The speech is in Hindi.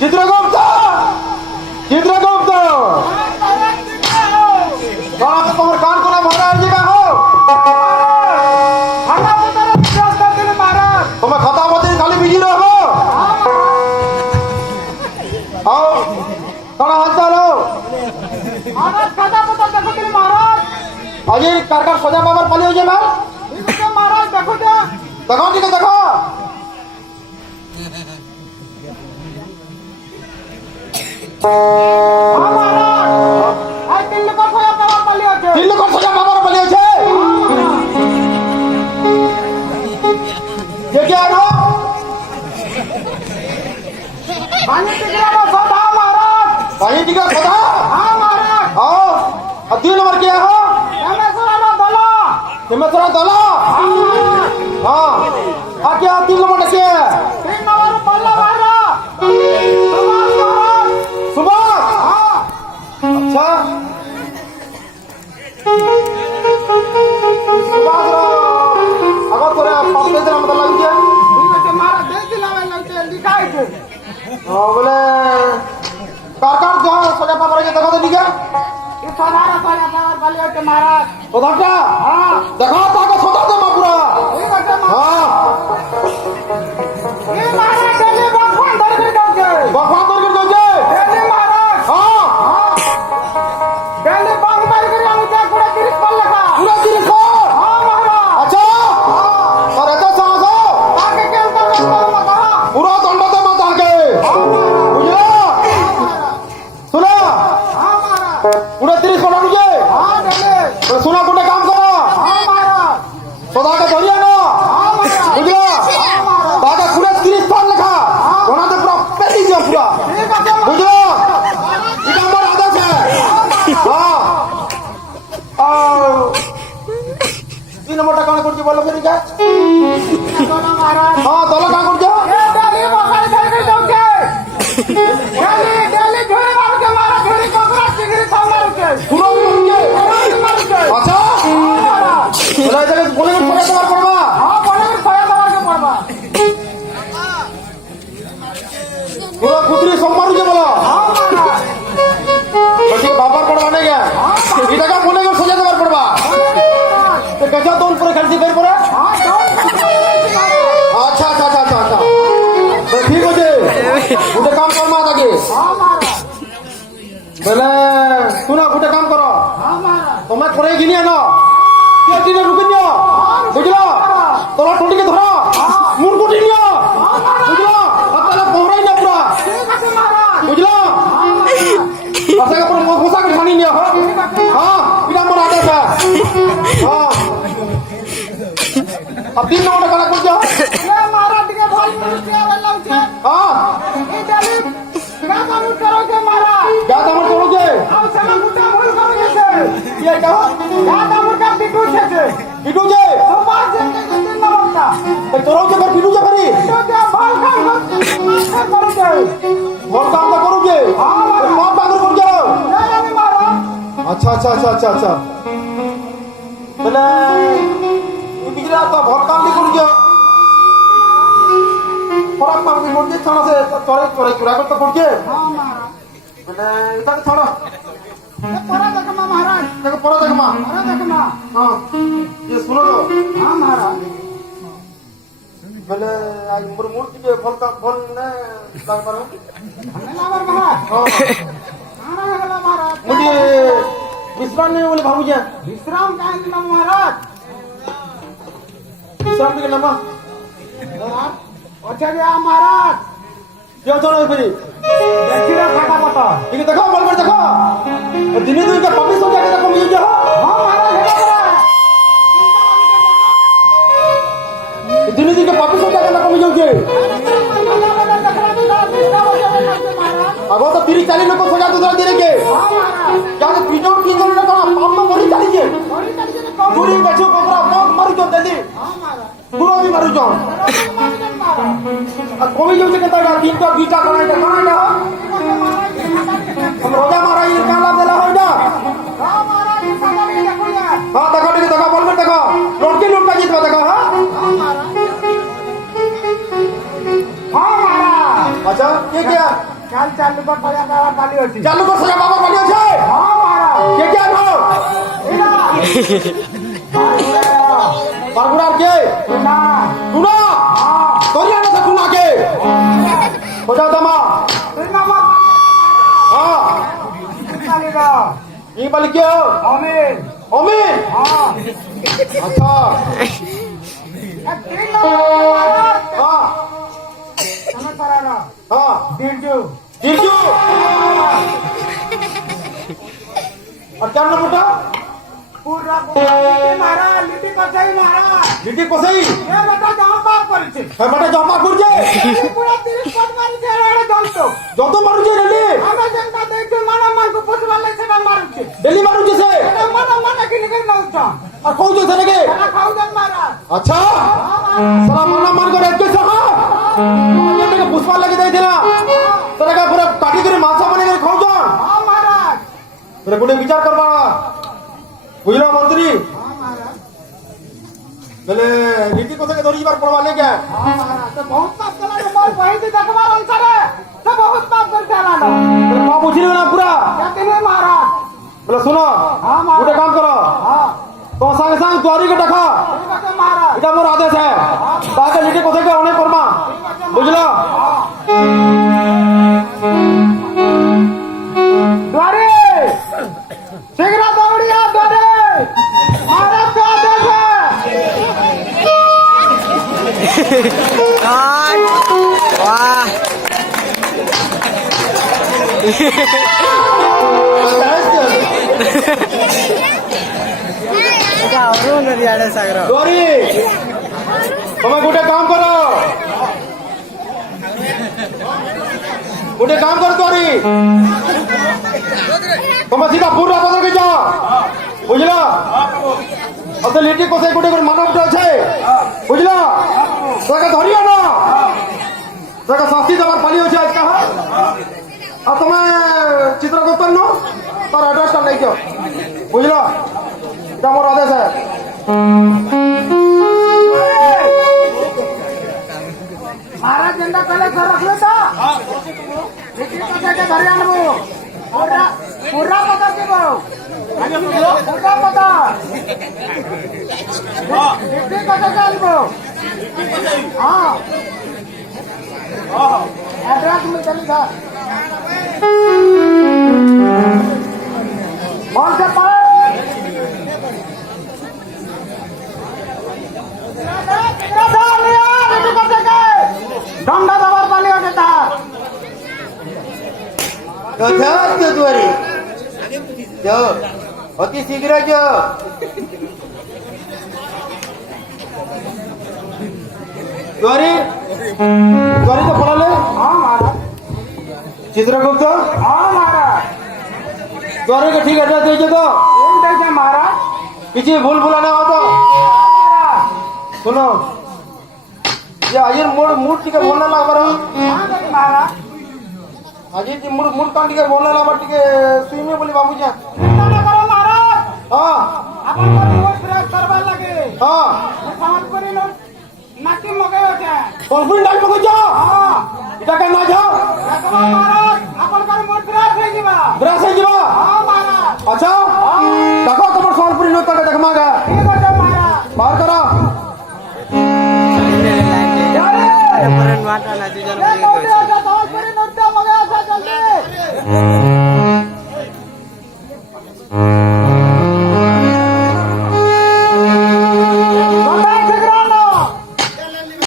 चित्रगुप्त चित्रगुप्त तुम्हारे कान को ना महाराज जी का हो तुम्हें खाता मत खाली बिजी रहो आओ थोड़ा हाथ डालो महाराज खाता पता देखो तेरे महाराज अजी कारकार सजा बाबर पाली हो जाए महाराज देखो क्या देखो ठीक है देखो तीन नंबर क्या हो हिमेश्वर दला हाँ क्या तीन नंबर क्या सुभाष अच्छा सुभाष अगर तोरे पाप दे देना मतलब लग गया महाराज दे दिला लिखा है बोले कारकार जो सजा पावर के देखो तो ठीक है ये साधारण सजा पावर वाले के महाराज तो डॉक्टर हां देखो ताको सजा दे पूरा ठीक है हां ये महाराज डेली भगवान धर के जाओगे भगवान धर के जाओगे डेली महाराज हां डेली बांग मार के आने का पूरा तिरिक पर लगा पूरा तिरिक पर हां महाराज अच्छा और ऐसा सांस हो आगे के अंदर मत पूरा दंड दे मत आगे बुझला सुना हां महाराज पूरा तिरिक पर लगे हां डेली सुना कोटे काम करो हां महाराज सदा के धरिया ना हां महाराज बुझला ताके पूरा तिरिक पर लिखा होना तो पूरा पेटी दिया पूरा ठीक है बुझला इधर हमारा आदेश है हां तीन नंबर का कौन करके बोलो फिर क्या महाराज हां दला का करके ये डेली बखार धर के जाओगे डेली झोरे मार के मारा झोरी कोकरा चिंगरी खा मार के पूरा मार के अच्छा बोला इधर बोले में पड़ा तुम्हारा पड़वा हां बोले में सया दवा के पड़वा पूरा कुतरी सोमवार के बोला हां महाराज बच्चे बाबर पड़वा नहीं गया इधर का बोले में सजा तुम्हारा पड़वा तो कैसा दोन पूरे खर्ची कर पूरा हां अच्छा अच्छा अच्छा अच्छा अच्छा तो ठीक हो जे उठे काम कर माता के हां महाराज बोले सुना उठे काम करो हां महाराज तुम्हें थोड़े गिनिया ना क्या चीज़ रुकिनिया बुझला तोला टोटी के धरा मुरकुटी निया बुझला अपना पोहरा ही ना पूरा ठीक है महाराज बुझला ऐसा का पूरा मोसा के खानी निया हाँ इधर मर आता था हाँ अब तीन नंबर का कुछ जाओ ये महाराज के भाई के वाला उठे हाँ ये डेली क्या काम करोगे महाराज क्या दामन करोगे अब समय मुद्दा भूल करोगे से ये क्या क्या काम का पिटू छे पिटू जे सुभाष जी के दिन न बनता तो तोरो के पर पिटू जे करी तो क्या भाल काम करोगे और काम तो करोगे मां पागल कर जाओ नहीं महाराज अच्छा अच्छा अच्छा अच्छा अच्छा बोले बिगड़ा तो बहुत काम भी कर दिया खराब काम भी कर दिया थाना से तोरे तोरे पूरा कर तो कर दिए हां महाराज बोले इधर थोड़ा ये परा देख महाराज देखो पड़ा देख मां परा देख हां ये सुनो तो हां महाराज बोले आज मोर मूर्ति के फल का फल ने लाग पर हमें लावर महाराज हां हां रहला महाराज मुझे विश्राम नहीं बोले भाऊ जी विश्राम का दिन महाराज विश्राम के नाम अच्छा गया महाराज क्यों चलो फिर देखिए खाता पता ठीक है देखो बोल कर देखो दिने दिन का पब्लिश हो जाएगा कम ये जो हां महाराज दिने दिन का पब्लिश हो जाएगा कम ये अगो तो 30-40 लोग को सजा दे धीरे के क्या तो पीटो की कर ना पाप में मरी चली जे पूरी बच्चों को पूरा पाप मर जो जल्दी पूरा भी मर जाओ अब कोई जो से कहता है तीन का बीटा कराएगा हम रोजा मारा ये क्या लाभ देला हो जा हां देखो ठीक देखो बोल में देखो लौट के लौट का जीत में देखो हां কে কে কাল চালু কর পড়া বাবা পালি আছে চালু কর সাজা বাবার বাড়ি আছে হ্যাঁ মহারাজ কে কে আনো এরা বাগুড়ার কে না টুনা তোরি আনো সে টুনা কে খোঁজা দামা তুই না মা হ্যাঁ পালি গা ই বলি কে অমিন অমিন হ্যাঁ আচ্ছা এক তিন মহারাজ হ্যাঁ তুমি পারা না হ্যাঁ দিলজু দিলজু আর চার নম্বরটা পুরা মারা লিটি কথাই মারা লিটি কসাই এ বেটা জামা পাপ করেছে হ্যাঁ বেটা জমা করছে পুরা 30 পদ মারিছে এড়ে জ্বলতো যত মারুছে ডেলি আমরা যেটা দেখছি মানা মানকু পুষবার লাগে সেটা মারুছে ডেলি মারুছে সে এটা মানা কিনে কিনে নাউছা আর কৌছে সে নাকি এটা খাউজন মারা আচ্ছা সারা মানা মান করে একটু সাহা এটাকে পুষ্পার লাগি দেই দিলা তোরাকে পুরো কাটি করে মাছা বানিয়ে করে খাওছ হ্যাঁ মহারাজ তোরা গুনে বিচার করবা বুঝলো মন্ত্রী হ্যাঁ মহারাজ বলে নীতি কোথাকে ধরি বার পড়বা লেগে হ্যাঁ মহারাজ তো বহুত পাপ করার মোর বহিতে দেখবার অনুসারে তো বহুত পাপ করে চালানো মা বুঝিল না পুরা কেতিনি মহারাজ বলে শুনো হ্যাঁ মহারাজ গোটে কাম করো হ্যাঁ তোমার সঙ্গে সঙ্গে তোয়ারিকে দেখা ঠিক আছে মহারাজ এটা মোর আদেশ হ্যাঁ তাকে নীতি কোথাকে অনেক করবা বুঝলো দ্বারে শীঘ্র দৌড়িয়া দ্বারে মহারাজ কে আদেশ Wah. Orang dari ada sagro. Tiwari তুমি গোটে কাম করো গোটে কাম করো তোয়ারি তুমি সিধা পুরা বদলকে যাও বুঝলো অত লিটি কোথায় গোটে করে মানবটা আছে বুঝলো তোকে ধরিও না তোকে শাস্তি দেওয়ার পালি হচ্ছে আজকে হ্যাঁ আর তুমি চিত্র করতে নো তার অ্যাড্রেসটা নেই কেউ বুঝলো এটা আমার আদেশ হ্যাঁ महाराज जेंदा पहले घर रख लेता लेकिन कैसे के घर आनबो पूरा पूरा पता के बो पूरा पता हां लेकिन कैसे के आनबो हां एड्रेस में चली था कौन से पर दंडा दबार पाली होते था তোয়ারি যাও অতি শীঘ্র যাও তোয়ারি তোয়ারি তো পড়ালে हाँ महाराज চিত্রগুপ্ত हाँ महाराज তোয়ারিকে ঠিক অ্যাড্রেস দিয়েছে তো एक देखे महाराज কিছু ভুল ভুলানা হতো महाराज শোনো যে আজের মুড টিকে বলনা লাগবার हाँ देखे महाराज আজের যে মুড কান টিকে বলনা লাগবার টিকে সুইমে বলি বাবুজা चिंता न करो महाराज হ্যাঁ अपन को रोज फ्रेश करवा लगे হ্যাঁ ये समझपुरी लोग नाटी मगे होते हैं কলপুরি ডাল মগে যাও हाँ এটাকে না যাও देखो महाराज अपन का मूड फ्रेश हो जीवा ব্রাস হয়ে যাবা हाँ महाराज আচ্ছা দেখো তোমার সম্পূর্ণ লোকটাকে দেখ মাগা ठीक हो जाए महाराज বার করো अरे Kemarin mata nanti jangan